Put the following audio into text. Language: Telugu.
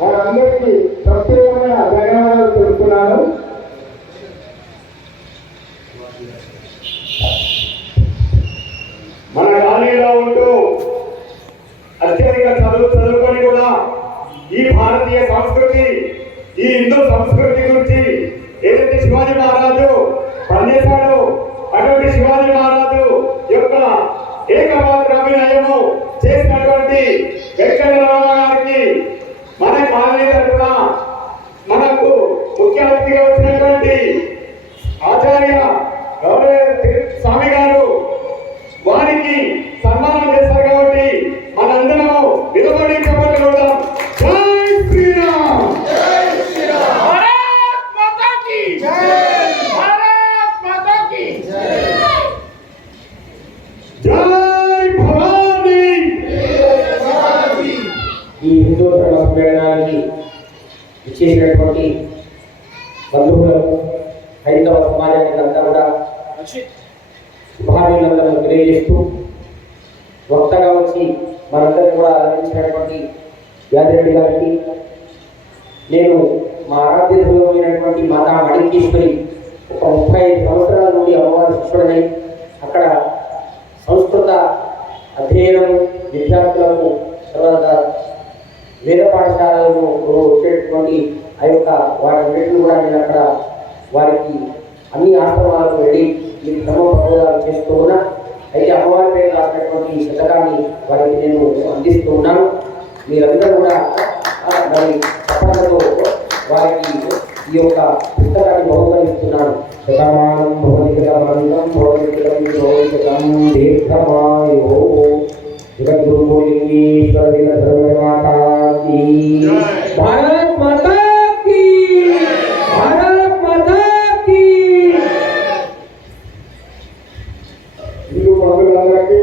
వారందరికీ ప్రత్యేకమైన ధన్యవాదాలు తెలుపుతున్నాను. మన కాలనీలో ఉంటూ అత్యధిక చదువుకొని కూడా ఈ భారతీయ సంస్కృతి, ఈ హిందూ సంస్కృతి గురించి ఏదైతే శివాజీ మహారాజు పనిచేశాడో అటువంటి శివాజీ మహారాజు యొక్క ఏకమాత్రాభినయము చేసినటువంటి వెంకటరామ గారికి మన కాలనీ తరఫున మనకు ముఖ్య అతిథిగా వచ్చినటువంటి ఆచార్య గౌరవ స్వామి గారు వారికి సన్మానం చేస్తారు కాబట్టి మనందరము నిలబడి చెప్పండి. జై శ్రీరామ్, జై శ్రీరామ్, భారత్ మాతా కీ జై, భారత్ మాతా కీ జై, జై భవానీ. ఈ హిందూ ధర్మ సమ్మేళనానికి ఇచ్చేసినటువంటి బంధువులకు, హైందవ సమాజానికి అంతా కూడా శుభాభినందనలు తెలియజేస్తూ, వక్తగా వచ్చి మనందరినీ కూడా ఆదరించినటువంటి యాదిరెడ్డి గారికి, నేను మా ఆరాధ్య దైవమైనటువంటి మాతా మణికేశ్వరి ఒక 35 సంవత్సరాల నుండి అమ్మవారి శిష్యుడనై అక్కడ సంస్కృత అధ్యయనం విద్యార్థులకు, తర్వాత వేద పాఠశాలలను వచ్చేటటువంటి ఆ యొక్క వాటన్నిటిని కూడా నేను అక్కడ వారికి అన్ని ఆశ్రమాలకు వెళ్ళి ఈ క్రమ ప్రబోధాలు చేస్తూ ఉన్నా. అయితే అమ్మవారి పేరు రాసినటువంటి ఈ శతకాన్ని వారికి నేను అందిస్తూ ఉన్నాను. మీరందరూ కూడా మరి తప్పనతో వారికి ఈ యొక్క పుస్తకాన్ని బహుకరిస్తున్నాను. శతమానం భవతికం భవతికం దీర్ఘమాయో జగద్గురులింగేశ్వర ధర్మమాతా కీ, భారత్ మాతా కీ, భారత్ మాతా కీ. హిందూ బంధువులందరికీ